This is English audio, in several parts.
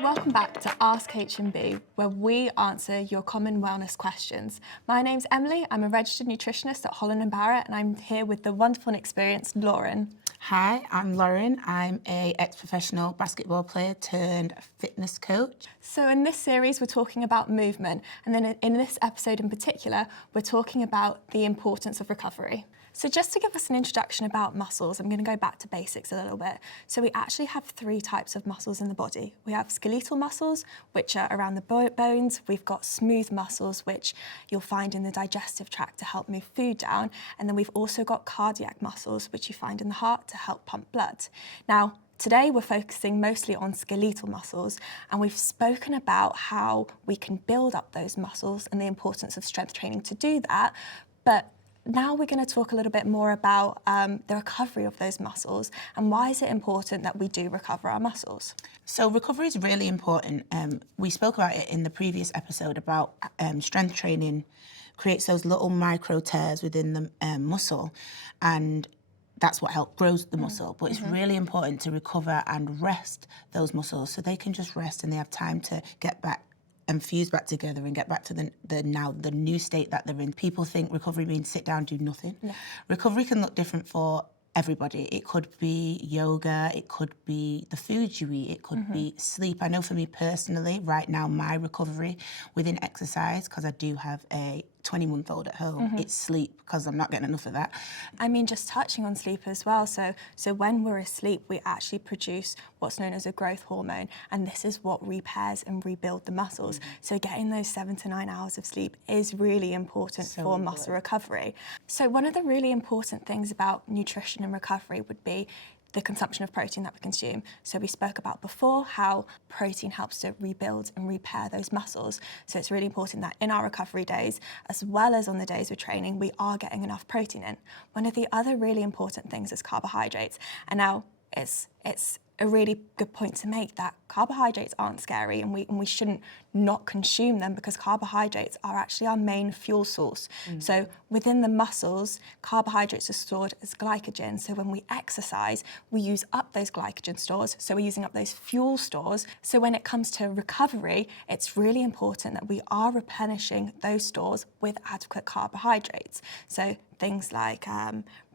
Welcome back to Ask H&B, where we answer your common wellness questions. My name's Emily, I'm a registered nutritionist at Holland Barrett, and I'm here with the wonderful and experienced Lauren. Hi, I'm Lauren. I'm a ex-professional basketball player turned fitness coach. So in this series, we're talking about movement, and then in this episode in particular, we're talking about the importance of recovery. So just to give us an introduction about muscles, I'm going to go back to basics a little bit. So we actually have three types of muscles in the body. We have skeletal muscles, which are around the bones. We've got smooth muscles, which you'll find in the digestive tract to help move food down. And then we've also got cardiac muscles, which you find in the heart to help pump blood. Now, today we're focusing mostly on skeletal muscles, and we've spoken about how we can build up those muscles and the importance of strength training to do that. But now we're going to talk a little bit more about the recovery of those muscles and why is it important that we do recover our muscles. So recovery is really important. We spoke about it in the previous episode about strength training creates those little micro tears within the muscle, and that's what grows the muscle. But it's really important to recover and rest those muscles so they can just rest and they have time to get back and fuse back together and get back to the new state that they're in. People think recovery means sit down, do nothing. Yeah. Recovery can look different for everybody. It could be yoga, it could be the food you eat, it could be sleep. I know for me personally, right now, my recovery within exercise, because I do have a 20-month-old at home, it's sleep, because I'm not getting enough of that. I mean, just touching on sleep as well, so when we're asleep, we actually produce what's known as a growth hormone, and this is what repairs and rebuilds the muscles. So getting those 7 to 9 hours of sleep is really important for muscle recovery. So one of the really important things about nutrition and recovery would be the consumption of protein that we consume. So we spoke about before how protein helps to rebuild and repair those muscles. So it's really important that in our recovery days, as well as on the days we're training, we are getting enough protein in. One of the other really important things is carbohydrates. And now it's a really good point to make that carbohydrates aren't scary and we shouldn't not consume them because carbohydrates are actually our main fuel source. So within the muscles, carbohydrates are stored as glycogen. So when we exercise, we use up those glycogen stores. So we're using up those fuel stores. So when it comes to recovery, it's really important that we are replenishing those stores with adequate carbohydrates. So things like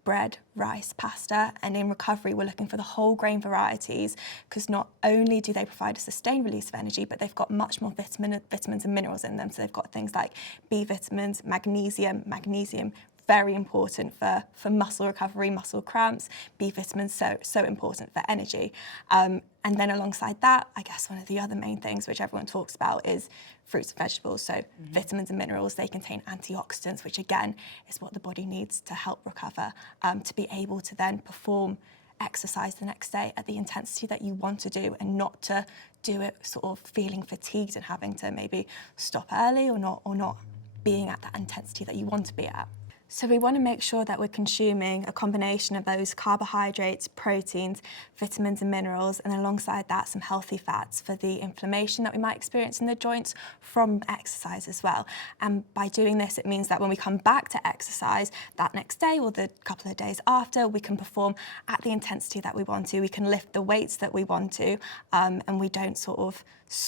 bread, rice, pasta, and in recovery we're looking for the whole grain varieties because not only do they provide a sustained release of energy, but they've got much more vitamins and minerals in them. So they've got things like B vitamins, magnesium, very important for muscle recovery, muscle cramps. B vitamins, so important for energy. And then alongside that, I guess one of the other main things which everyone talks about is fruits and vegetables. So vitamins and minerals, they contain antioxidants, which again is what the body needs to help recover, to be able to then perform exercise the next day at the intensity that you want to do and not to do it sort of feeling fatigued and having to maybe stop early or not being at that intensity that you want to be at. So we want to make sure that we're consuming a combination of those carbohydrates, proteins, vitamins and minerals, and alongside that some healthy fats for the inflammation that we might experience in the joints from exercise as well. And by doing this, it means that when we come back to exercise that next day or the couple of days after, we can perform at the intensity that we want to, we can lift the weights that we want to, and we don't sort of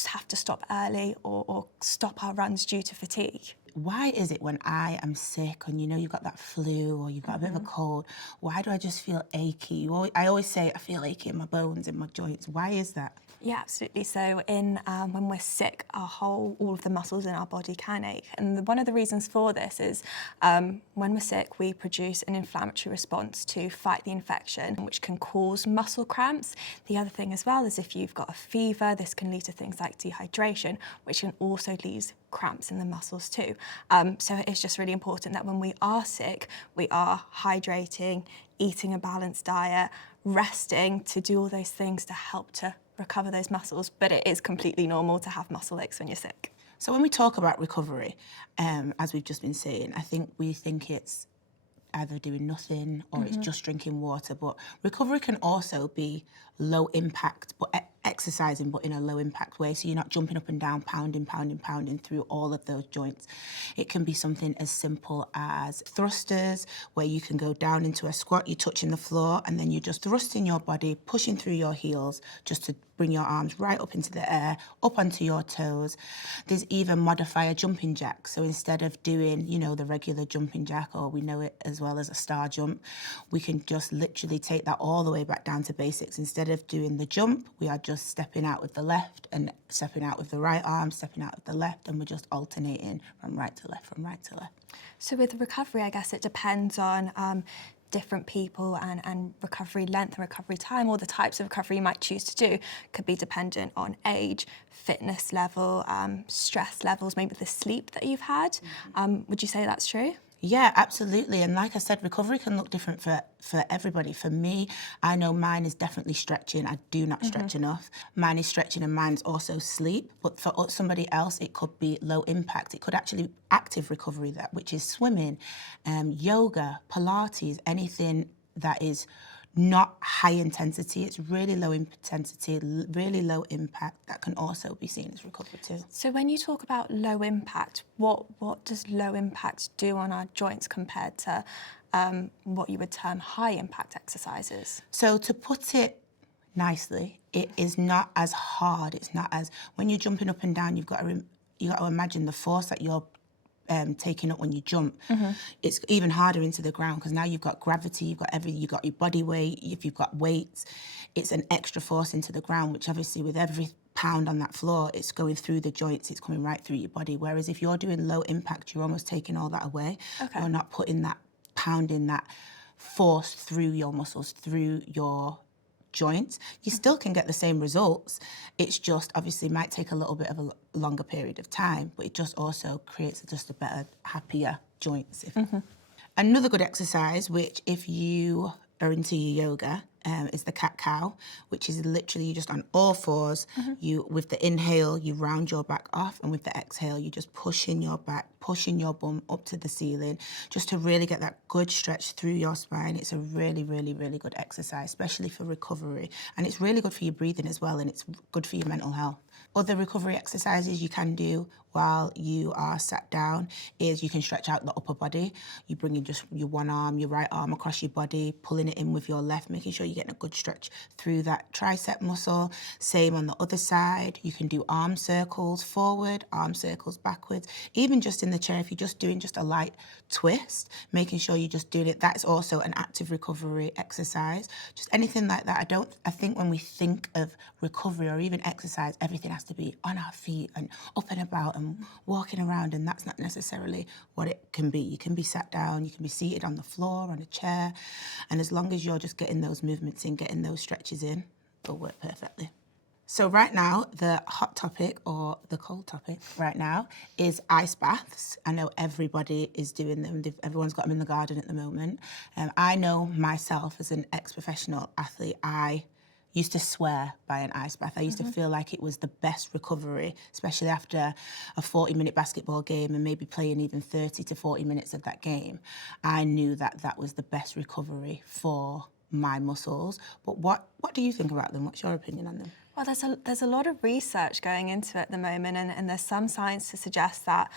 have to stop early or stop our runs due to fatigue. Why is it when I am sick and you've got that flu or you've got a bit of a cold, why do I just feel achy? I always say I feel achy in my bones, in my joints. Why is that? Yeah, absolutely. So when we're sick, all of the muscles in our body can ache. And one of the reasons for this is when we're sick, we produce an inflammatory response to fight the infection, which can cause muscle cramps. The other thing as well is if you've got a fever, this can lead to things like dehydration, which can also lead cramps in the muscles too. So it's just really important that when we are sick, we are hydrating, eating a balanced diet, resting to do all those things to help to recover those muscles, but it is completely normal to have muscle aches when you're sick. So when we talk about recovery, as we've just been saying, I think we think it's either doing nothing or it's just drinking water, but recovery can also be low impact but exercising but in a low impact way, so you're not jumping up and down, pounding through all of those joints. It can be something as simple as thrusters, where you can go down into a squat, you're touching the floor, and then you're just thrusting your body, pushing through your heels just to bring your arms right up into the air, up onto your toes. There's even modifier jumping jacks. So instead of doing, you know, the regular jumping jack, or we know it as well as a star jump, we can just literally take that all the way back down to basics. Instead of doing the jump, we are just stepping out with the left and stepping out with the right arm, stepping out with the left, and we're just alternating from right to left, from right to left. So with recovery, I guess it depends on different people and recovery length and recovery time, or the types of recovery you might choose to do could be dependent on age, fitness level, stress levels, maybe the sleep that you've had. Would you say that's true? Yeah, absolutely. And like I said, recovery can look different for everybody. For me, I know mine is definitely stretching. I do not stretch enough. Mine is stretching and mine's also sleep. But for somebody else, it could be low impact. It could actually active recovery, that which is swimming, yoga, Pilates, anything that is not high intensity. It's really low intensity, really low impact. That can also be seen as recovery too. So when you talk about low impact, what does low impact do on our joints compared to what you would term high impact exercises? So to put it nicely, it is not as hard. It's not as, when you're jumping up and down, you've got to imagine the force that you're taking up when you jump. It's even harder into the ground, because now you've got gravity, you've got your body weight, if you've got weights, it's an extra force into the ground, which obviously with every pound on that floor, it's going through the joints, it's coming right through your body. Whereas if you're doing low impact, you're almost taking all that away. Okay. You're not putting that pounding, that force through your muscles, through your joints. You still can get the same results. It's just obviously might take a little bit of a longer period of time, but it just also creates just a better, happier joints. Another good exercise, which if you are into your yoga, is the cat-cow, which is literally you just on all fours. You, with the inhale, you round your back off, and with the exhale, you just pushing your back, pushing your bum up to the ceiling, just to really get that good stretch through your spine. It's a really, really, really good exercise, especially for recovery. And it's really good for your breathing as well, and it's good for your mental health. Other recovery exercises you can do while you are sat down is you can stretch out the upper body. You bring in just your one arm, your right arm across your body, pulling it in with your left, making sure you're getting a good stretch through that tricep muscle. Same on the other side. You can do arm circles forward, arm circles backwards. Even just in the chair, if you're just doing just a light twist, making sure you're just doing it, that's also an active recovery exercise. Just anything like that. I think when we think of recovery or even exercise, everything has to be on our feet and up and about and walking around, and that's not necessarily what it can be. You can be sat down, you can be seated on the floor, on a chair, and as long as you're just getting those movements in, getting those stretches in, it'll work perfectly. So right now, the hot topic, or the cold topic right now, is ice baths. I know everybody is doing them. Everyone's got them in the garden at the moment. I know myself as an ex-professional athlete, I used to swear by an ice bath. I used to feel like it was the best recovery, especially after a 40-minute basketball game and maybe playing even 30 to 40 minutes of that game. I knew that that was the best recovery for my muscles. But what do you think about them? What's your opinion on them? Well, there's a lot of research going into it at the moment, and there's some science to suggest that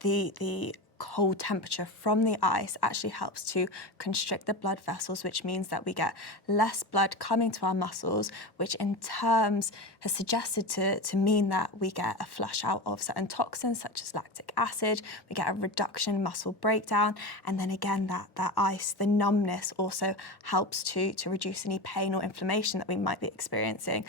the cold temperature from the ice actually helps to constrict the blood vessels, which means that we get less blood coming to our muscles, which in terms has suggested to mean that we get a flush out of certain toxins such as lactic acid, we get a reduction in muscle breakdown, and then again that ice, the numbness also helps to reduce any pain or inflammation that we might be experiencing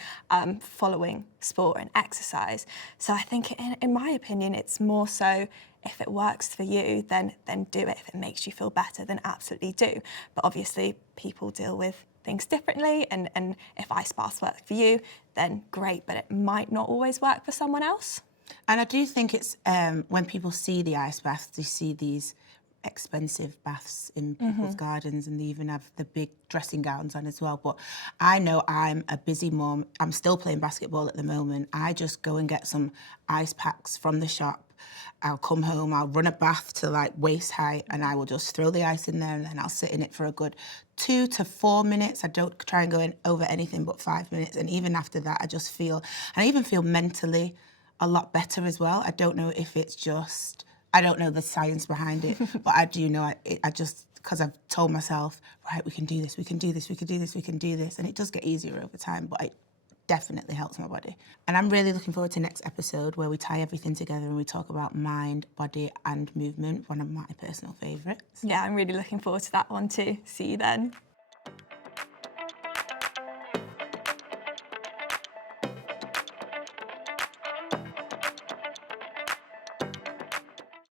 following sport and exercise. So I think in my opinion, it's more so, if it works for you, then do it. If it makes you feel better, then absolutely do. But obviously, people deal with things differently, and if ice baths work for you, then great, but it might not always work for someone else. And I do think it's, when people see the ice baths, they see these expensive baths in people's gardens, and they even have the big dressing gowns on as well. But I know I'm a busy mum. I'm still playing basketball at the moment. I just go and get some ice packs from the shop, I'll come home, I'll run a bath to like waist height, and I will just throw the ice in there, and then I'll sit in it for a good 2 to 4 minutes. I don't try and go in over anything but 5 minutes. And even after that, I even feel mentally a lot better as well. I don't know if it's just, I don't know the science behind it, but I do know I just, because I've told myself, right, we can do this, we can do this, we can do this, we can do this. And it does get easier over time, but it definitely helps my body. And I'm really looking forward to next episode where we tie everything together and we talk about mind, body and movement, one of my personal favourites. Yeah, I'm really looking forward to that one too. See you then.